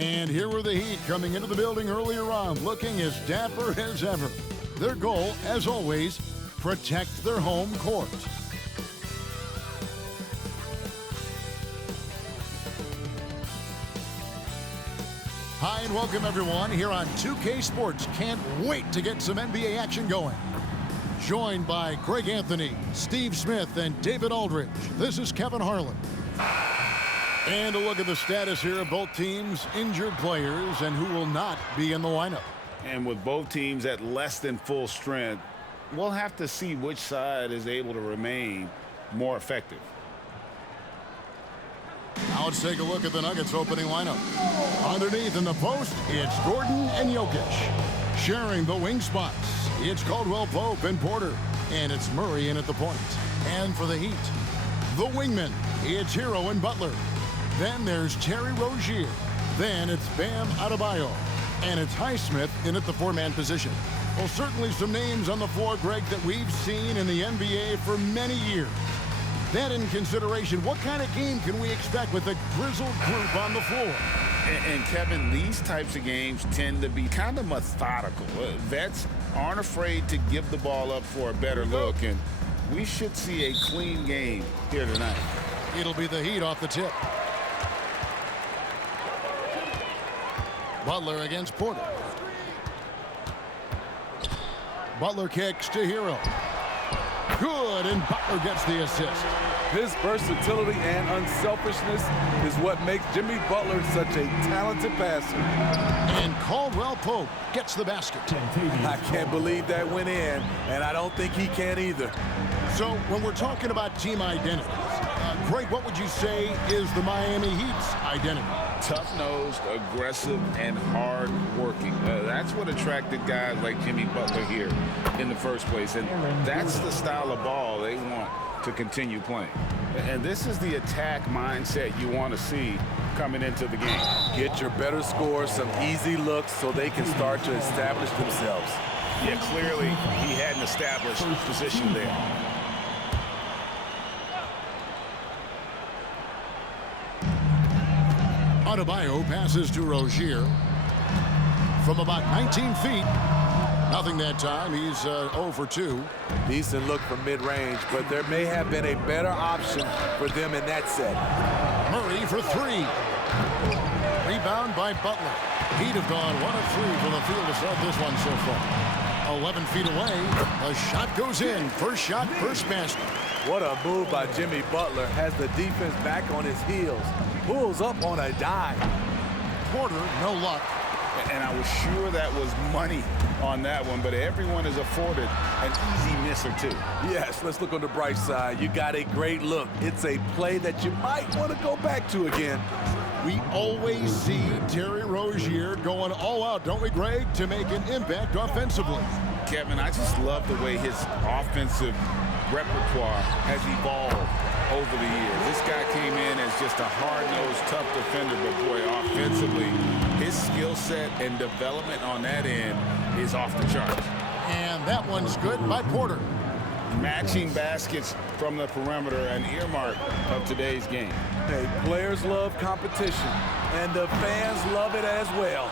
And here were the Heat coming into the building earlier on, looking as dapper as ever. Their goal, as always, protect their home court. Hi and welcome everyone here on 2K Sports. Can't wait to get some NBA action going. Joined by Greg Anthony, Steve Smith, and David Aldridge. This is Kevin Harlan. And a look at the status here of both teams' injured players and who will not be in the lineup. And with both teams at less than full strength, we'll have to see which side is able to remain more effective. Now let's take a look at the Nuggets opening lineup. Underneath in the post, it's Gordon and Jokic. Sharing the wing spots, it's Caldwell Pope and Porter. And it's Murray in at the point. And for the Heat, the wingmen, it's Hero and Butler. Then there's Terry Rozier. Then it's Bam Adebayo. And it's Highsmith in at the four-man position. Well, certainly some names on the floor, Greg, that we've seen in the NBA for many years. That in consideration, what kind of game can we expect with a grizzled group on the floor? And Kevin, these types of games tend to be kind of methodical. Vets aren't afraid to give the ball up for a better look, and we should see a clean game here tonight. It'll be the Heat off the tip. Butler against Porter. Butler kicks to Hero. Good, and Butler gets the assist. His versatility and unselfishness is what makes Jimmy Butler such a talented passer. And Caldwell Pope gets the basket. I can't believe that went in, and I don't think he can either. So when we're talking about team identities, Greg, what would you say is the Miami Heat's identity? Tough-nosed, aggressive, and hard-working. That's what attracted guys like Jimmy Butler here in the first place, and that's the style of ball they want to continue playing. And this is the attack mindset you want to see coming into the game. Get your better scores, some easy looks, so they can start to establish themselves. Yeah, clearly he had an established position there. Adebayo passes to Rozier from about 19 feet. Nothing that time. He's 0 for 2. Decent look from mid-range, but there may have been a better option for them in that set. Murray for 3. Rebound by Butler. Heat have gone 1 of 3 from the field to start this one so far. 11 feet away. The shot goes in. First shot, first basket. What a move by Jimmy Butler. Has the defense back on his heels. Pulls up on a dime. Porter, no luck. And I was sure that was money on that one, but everyone is afforded an easy miss or two. Yes, let's look on the bright side. You got a great look. It's a play that you might want to go back to again. We always see Terry Rozier going all out, don't we, Greg, to make an impact offensively. Kevin, I just love the way his offensive repertoire has evolved over the years. This guy came in as just a hard-nosed, tough defender, but boy, offensively, his skill set and development on that end is off the charts. And that one's good by Porter. Matching baskets from the perimeter, an earmark of today's game. Hey, players love competition, and the fans love it as well.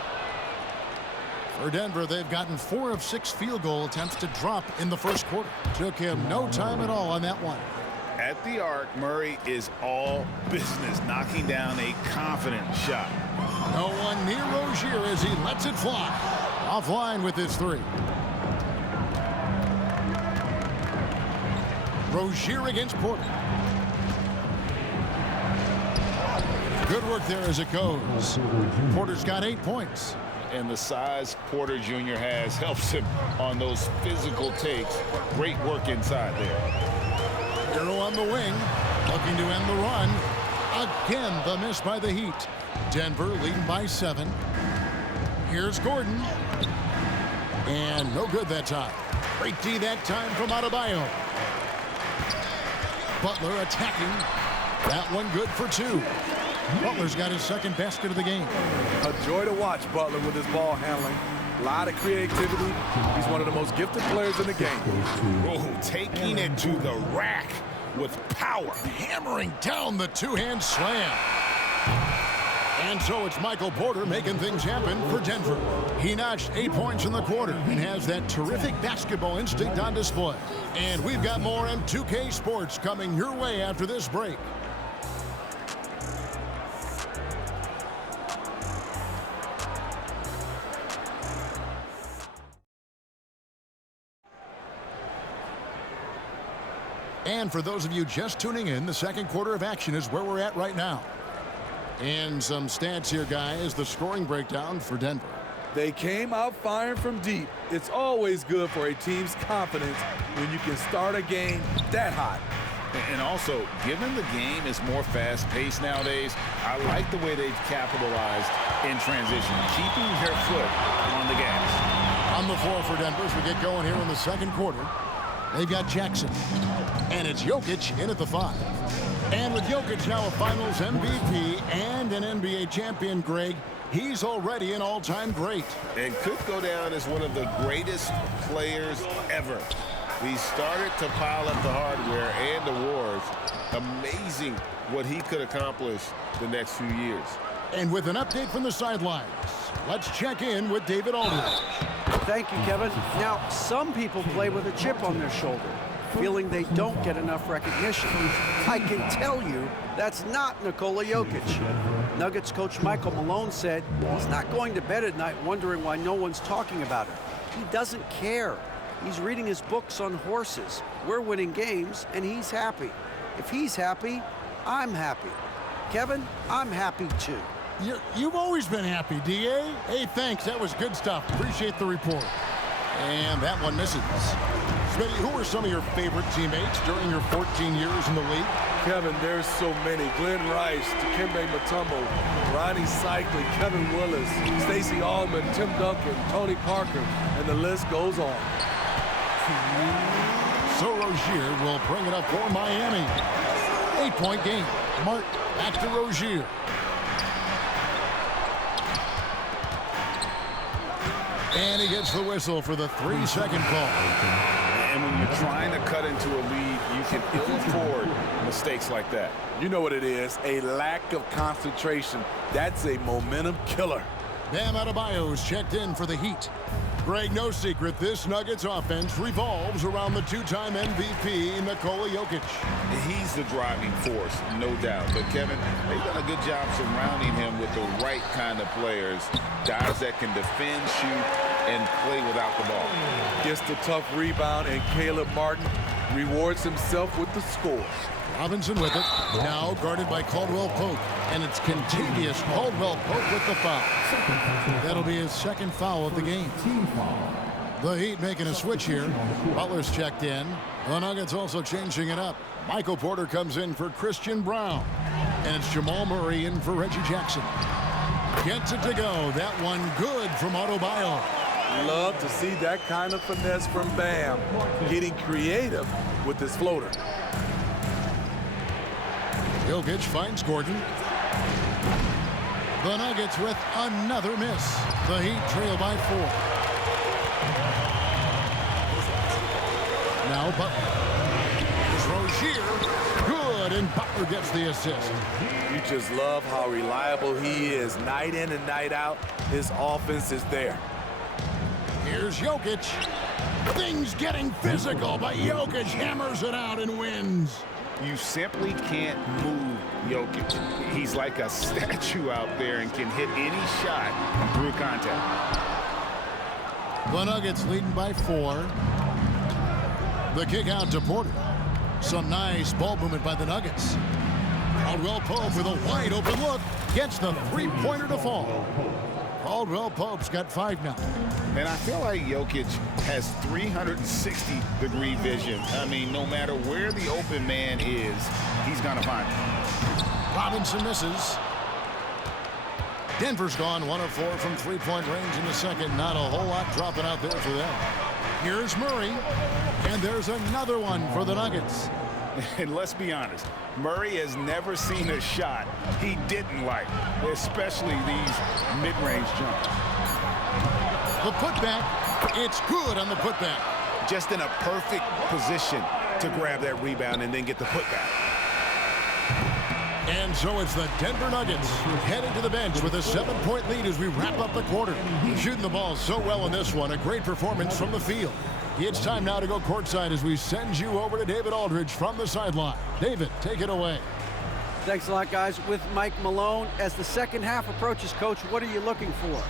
For Denver, they've gotten 4 of 6 field goal attempts to drop in the first quarter. Took him no time at all on that one. At the arc, Murray is all business, knocking down a confident shot. No one near Rozier as he lets it fly. Offline with his 3. Rozier against Porter. Good work there as it goes. Porter's got 8 points. And the size Porter Jr. has helps him on those physical takes. Great work inside there. Hero on the wing, looking to end the run. Again, the miss by the Heat. Denver leading by 7. Here's Gordon. And no good that time. Great D that time from Adebayo. Butler attacking. That one good for 2. Butler's got his second basket of the game. A joy to watch Butler with his ball handling. A lot of creativity. He's one of the most gifted players in the game. Oh, taking it to the rack with power. Hammering down the two-hand slam. And so it's Michael Porter making things happen for Denver. He notched 8 points in the quarter and has that terrific basketball instinct on display. And we've got more M2K Sports coming your way after this break. And for those of you just tuning in, the second quarter of action is where we're at right now. And some stats here, guys. The scoring breakdown for Denver. They came out firing from deep. It's always good for a team's confidence when you can start a game that hot. And also, given the game is more fast-paced nowadays, I like the way they've capitalized in transition, keeping their foot on the gas. On the floor for Denver as we get going here in the second quarter. They've got Jackson. And it's Jokic in at the 5. And with Jokic now a Finals MVP and an NBA champion, Greg, he's already an all-time great. And could go down as one of the greatest players ever. He started to pile up the hardware and awards. Amazing what he could accomplish the next few years. And with an update from the sidelines, let's check in with David Aldridge. Thank you, Kevin. Now, some people play with a chip on their shoulder, feeling they don't get enough recognition. I can tell you that's not Nikola Jokic. Nuggets coach Michael Malone said he's not going to bed at night wondering why no one's talking about him. He doesn't care. He's reading his books on horses. We're winning games, and he's happy. If he's happy, I'm happy. Kevin, I'm happy too. You've always been happy, D.A. Hey, thanks. That was good stuff. Appreciate the report. And that one misses. Smitty, who are some of your favorite teammates during your 14 years in the league? Kevin, there's so many. Glenn Rice, Dikembe Mutombo, Ronnie Cycli, Kevin Willis, Stacey Allman, Tim Duncan, Tony Parker, and the list goes on. So Rozier will bring it up for Miami. 8-point game. Mark back to Rozier. And he gets the whistle for the 3-second call. And when you're trying to cut into a lead, you can ill afford mistakes like that. You know what it is, a lack of concentration. That's a momentum killer. Bam Adebayo's checked in for the Heat. Greg, no secret, this Nuggets offense revolves around the two-time MVP, Nikola Jokic. He's the driving force, no doubt. But, Kevin, they've done a good job surrounding him with the right kind of players, guys that can defend, shoot, and play without the ball. Gets the tough rebound, and Caleb Martin rewards himself with the score. Robinson with it, now guarded by Caldwell Pope, and it's contagious Caldwell Pope with the foul. That'll be his second foul of the game. The Heat making a switch here. Butler's checked in. The Nuggets also changing it up. Michael Porter comes in for Christian Brown, and it's Jamal Murray in for Reggie Jackson. Gets it to go. That one good from Adebayo. Love to see that kind of finesse from Bam, getting creative with his floater. Jokic finds Gordon. The Nuggets with another miss. The Heat trail by 4. Now Butler. It's Rozier. Good, and Butler gets the assist. You just love how reliable he is. Night in and night out, his offense is there. Here's Jokic. Things getting physical, but Jokic hammers it out and wins. You simply can't move Jokic. He's like a statue out there and can hit any shot through contact. The Nuggets leading by 4. The kick out to Porter. Some nice ball movement by the Nuggets. Caldwell Pope with a wide open look. Gets the three-pointer to fall. Caldwell Pope's got 5 now. And I feel like Jokic has 360-degree vision. I mean, no matter where the open man is, he's going to find him. Robinson misses. Denver's gone 1 of 4 from three-point range in the second. Not a whole lot dropping out there for them. Here's Murray. And there's another one for the Nuggets. And let's be honest, Murray has never seen a shot he didn't like, especially these mid-range jumps. The putback, it's good on the putback. Just in a perfect position to grab that rebound and then get the putback. And so it's the Denver Nuggets heading to the bench with a 7-point lead as we wrap up the quarter. Shooting the ball so well in this one. A great performance from the field. It's time now to go courtside as we send you over to David Aldridge from the sideline. David, take it away. Thanks a lot, guys. With Mike Malone, as the second half approaches, Coach, what are you looking for?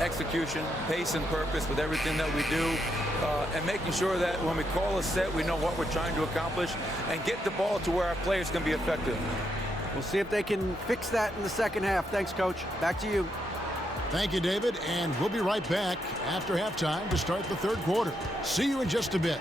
Execution, pace and purpose with everything that we do, and making sure that when we call a set, we know what we're trying to accomplish and get the ball to where our players can be effective. We'll see if they can fix that in the second half. Thanks, Coach. Back to you. Thank you, David, and we'll be right back after halftime to start the third quarter. See you in just a bit.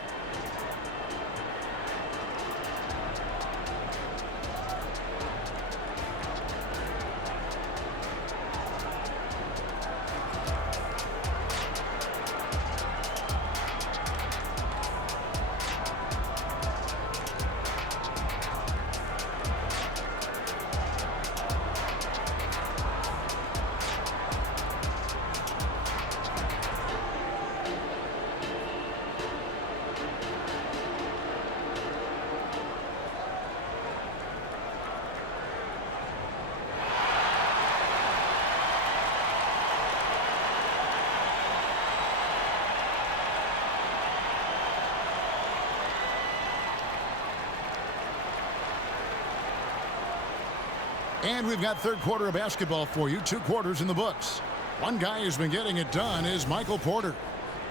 And we've got third quarter of basketball for you. 2 quarters in the books. One guy who's been getting it done is Michael Porter.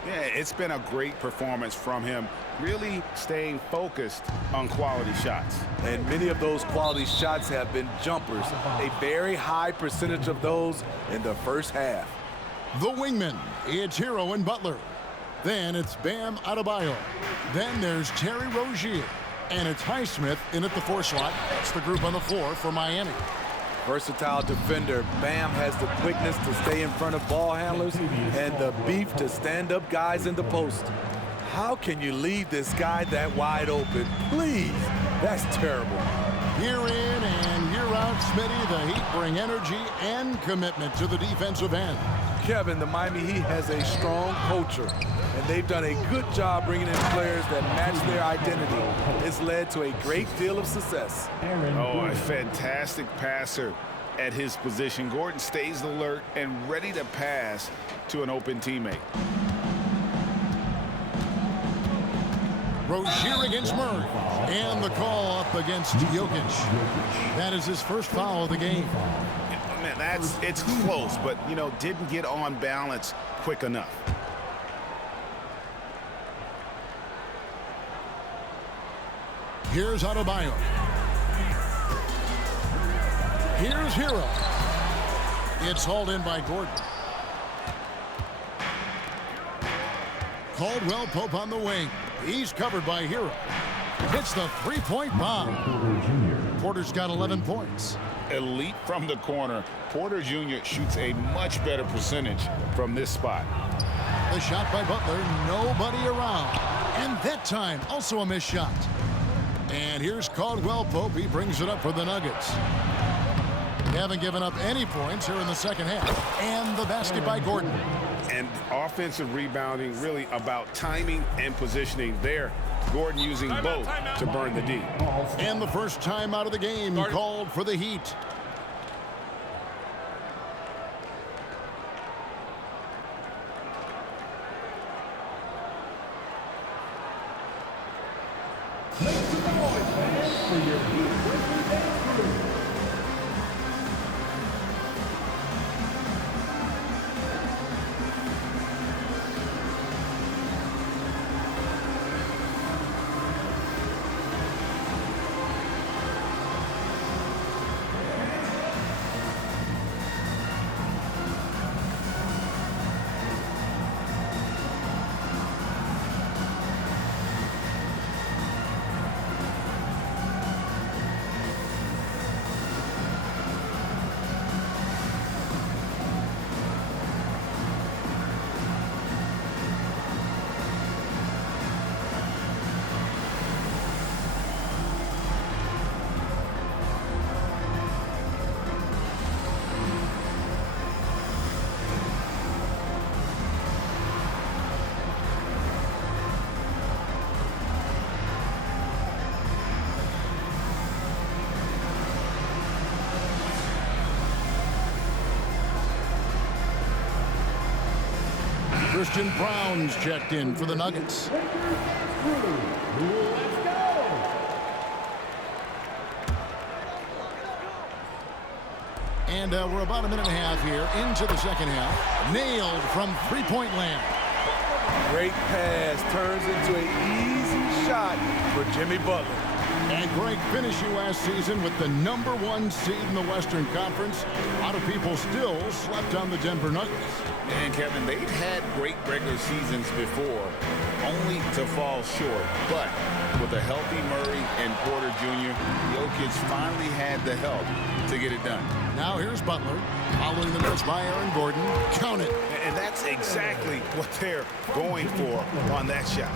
Yeah, it's been a great performance from him, really staying focused on quality shots. And many of those quality shots have been jumpers. A very high percentage of those in the first half. The wingman, it's Hero and Butler. Then it's Bam Adebayo. Then there's Terry Rozier. And it's Highsmith in at the 4 slot. That's the group on the floor for Miami. Versatile defender. Bam has the quickness to stay in front of ball handlers and the beef to stand up guys in the post. How can you leave this guy that wide open? Please, that's terrible. Year in and year out, Smitty, the Heat bring energy and commitment to the defensive end. Kevin, the Miami Heat has a strong culture, and they've done a good job bringing in players that match their identity. It's led to a great deal of success. Oh, a fantastic passer at his position. Gordon stays alert and ready to pass to an open teammate. Rozier against Murray. And the call up against Jokic. That is his first foul of the game. Man, it's close, but, you know, didn't get on balance quick enough. Here's Adebayo. Here's Hero. It's hauled in by Gordon. Caldwell Pope on the wing. He's covered by Hero. Hits the 3-point bomb. Porter's got 11 points. Elite from the corner. Porter Jr. shoots a much better percentage from this spot. The shot by Butler, nobody around. And that time, also a missed shot. And here's Caldwell Pope. He brings it up for the Nuggets. They haven't given up any points here in the second half. And the basket by Gordon. And offensive rebounding really about timing and positioning there. Gordon using both to burn the D. And the first time out of the game called for the Heat. Christian Brown's checked in for the Nuggets. And we're about a minute and a half here into the second half. Nailed from three-point land. Great pass turns into an easy shot for Jimmy Butler. And Greg finished you last season with the #1 seed in the Western Conference. A lot of people still slept on the Denver Nuggets. And Kevin, they've had great regular seasons before, only to fall short. But with a healthy Murray and Porter Jr., Jokic finally had the help to get it done. Now here's Butler, following the miss by Aaron Gordon. Count it. And that's exactly what they're going for on that shot.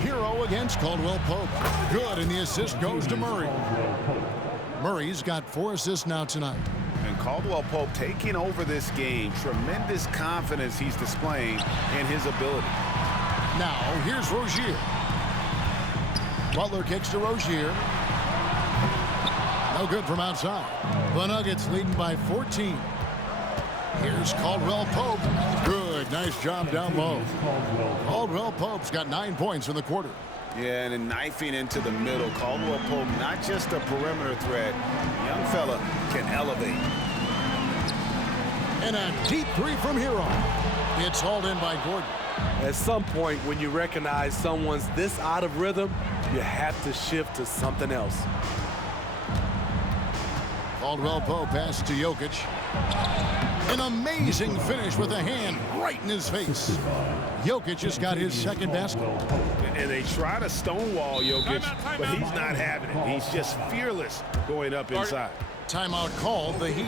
Hero against Caldwell Pope. Good, and the assist goes to Murray. Murray's got 4 assists now tonight. And Caldwell Pope taking over this game. Tremendous confidence he's displaying in his ability. Now, here's Rozier. Butler kicks to Rozier. No good from outside. The Nuggets leading by 14. Here's Caldwell Pope. Good, nice job down low. Caldwell Pope's got 9 points in the quarter. Yeah, and then knifing into the middle. Caldwell Pope, not just a perimeter threat. Young fella can elevate. And a deep three from Hero. It's hauled in by Gordon. At some point, when you recognize someone's this out of rhythm, you have to shift to something else. Caldwell Pope passes to Jokic. An amazing finish with a hand right in his face. Jokic just got his second basket. And they try to stonewall Jokic, but he's not having it. He's just fearless going up inside. Timeout called, the Heat.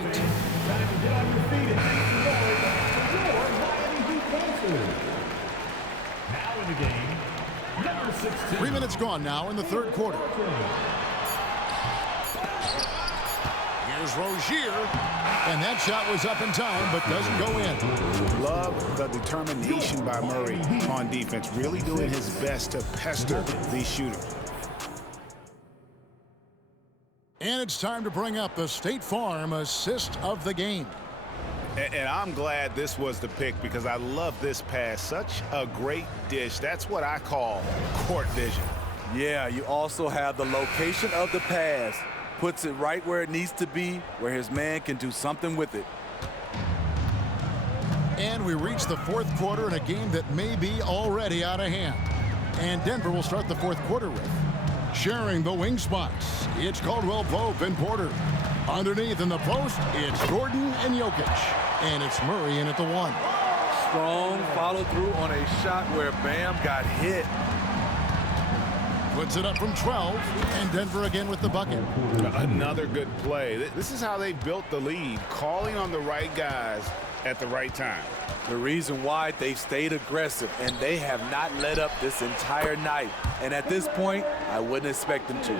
3 minutes gone now in the third quarter. Here's Rozier, and that shot was up in time, but doesn't go in. Love the determination by Murray on defense, really doing his best to pester these shooters. And it's time to bring up the State Farm assist of the game. And I'm glad this was the pick because I love this pass. Such a great dish. That's what I call court vision. Yeah, you also have the location of the pass. Puts it right where it needs to be, where his man can do something with it. And we reach the fourth quarter in a game that may be already out of hand. And Denver will start the fourth quarter with. Sharing the wing spots, it's Caldwell Pope and Porter. Underneath in the post, it's Gordon and Jokic. And it's Murray in at the 1. Strong follow through on a shot where Bam got hit. Puts it up from 12, and Denver again with the bucket. Another good play. This is how they built the lead, calling on the right guys at the right time. The reason why they've stayed aggressive, and they have not let up this entire night. And at this point, I wouldn't expect them to.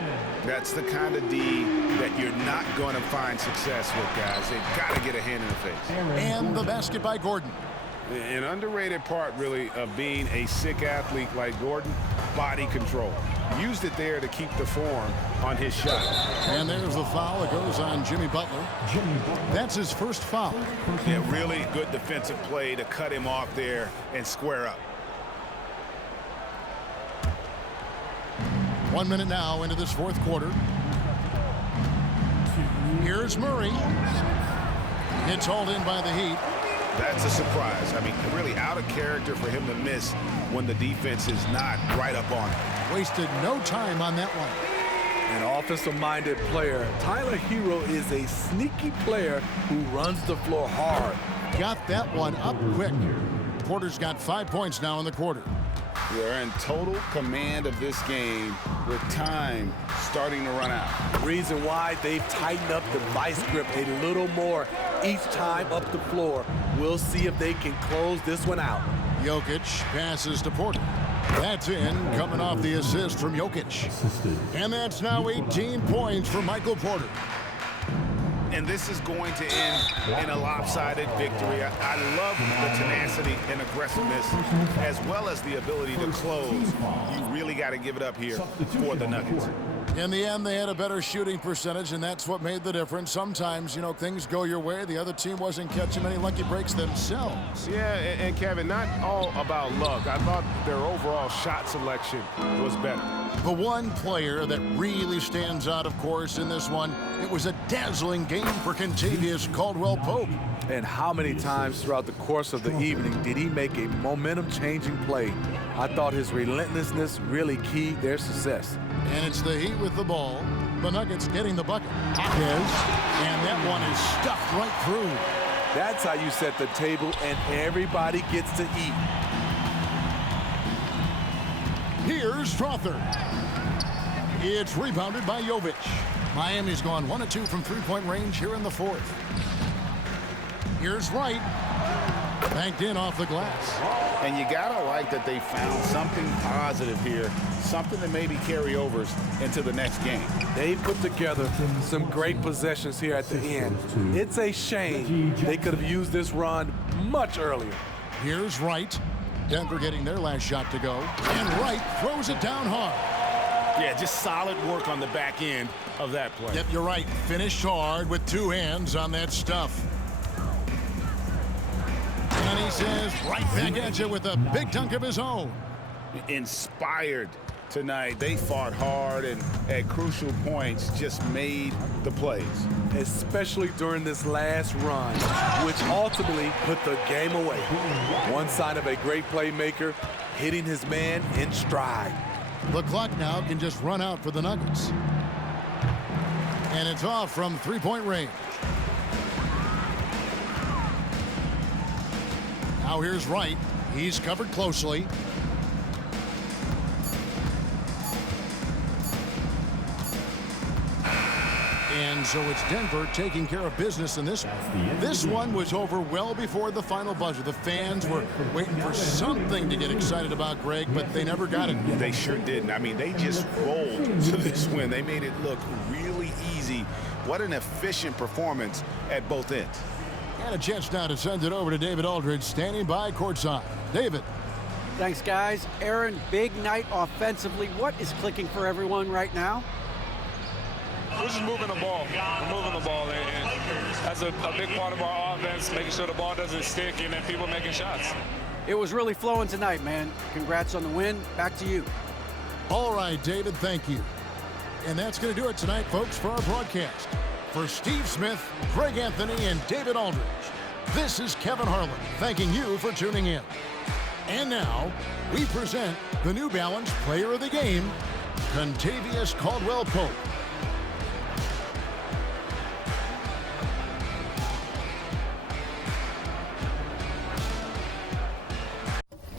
That's the kind of D that you're not going to find success with, guys. They've got to get a hand in the face. And the basket by Gordon. An underrated part, really, of being a sick athlete like Gordon, body control. Used it there to keep the form on his shot. And there's the foul. It goes on Jimmy Butler. That's his first foul. Yeah, really good defensive play to cut him off there and square up. 1 minute now into this fourth quarter. Here's Murray. It's hauled in by the Heat. That's a surprise. I mean, really out of character for him to miss when the defense is not right up on him. Wasted no time on that one. An offensive-minded player. Tyler Hero is a sneaky player who runs the floor hard. Got that one up quick. Porter's got 5 points now in the quarter. They're in total command of this game with time starting to run out. Reason why they've tightened up the vice grip a little more each time up the floor. We'll see if they can close this one out. Jokic passes to Porter. That's in, coming off the assist from Jokic. And that's now 18 points for Michael Porter. And this is going to end in a lopsided victory. I love the tenacity and aggressiveness as well as the ability to close. You really got to give it up here for the Nuggets. In the end, they had a better shooting percentage, and that's what made the difference. Sometimes, you know, things go your way. The other team wasn't catching many lucky breaks themselves. Yeah, and Kevin, not all about luck. I thought their overall shot selection was better. The one player that really stands out, of course, in this one, it was a dazzling game for Kentavious Caldwell-Pope. And how many times throughout the course of the evening did he make a momentum-changing play? I thought his relentlessness really keyed their success. And it's the Heat with the ball. The Nuggets getting the bucket. Hopkins, and that one is stuffed right through. That's how you set the table and everybody gets to eat. Here's Strother. It's rebounded by Jovic. Miami's gone 1 of 2 from three-point range here in the fourth. Here's Wright. Banked in off the glass. And you gotta like that they found something positive here, something that maybe carry overs into the next game. They put together some great possessions here at the end. It's a shame they could have used this run much earlier. Here's Wright. Denver getting their last shot to go. And Wright throws it down hard. Yeah, just solid work on the back end of that play. Yep, you're right. Finished hard with 2 hands on that stuff. And he says, right back at you with a big dunk of his own. Inspired tonight. They fought hard and at crucial points just made the plays. Especially during this last run, which ultimately put the game away. One sign of a great playmaker, hitting his man in stride. The clock now can just run out for the Nuggets. And it's off from three-point range. Now here's Wright. He's covered closely. And so it's Denver taking care of business in this one. This one was over well before the final buzzer. The fans were waiting for something to get excited about, Greg, but they never got it. They sure didn't. I mean, they just rolled to this win. They made it look really easy. What an efficient performance at both ends. And a chance now to send it over to David Aldridge, standing by courtside. David. Thanks, guys. Aaron, big night offensively. What is clicking for everyone right now? We're just moving the ball. We're moving the ball. And that's a big part of our offense, making sure the ball doesn't stick and then people making shots. It was really flowing tonight, man. Congrats on the win. Back to you. All right, David, thank you. And that's going to do it tonight, folks, for our broadcast. For Steve Smith, Greg Anthony, and David Aldridge, this is Kevin Harlan thanking you for tuning in. And now, we present the New Balance Player of the Game, Kentavious Caldwell-Pope.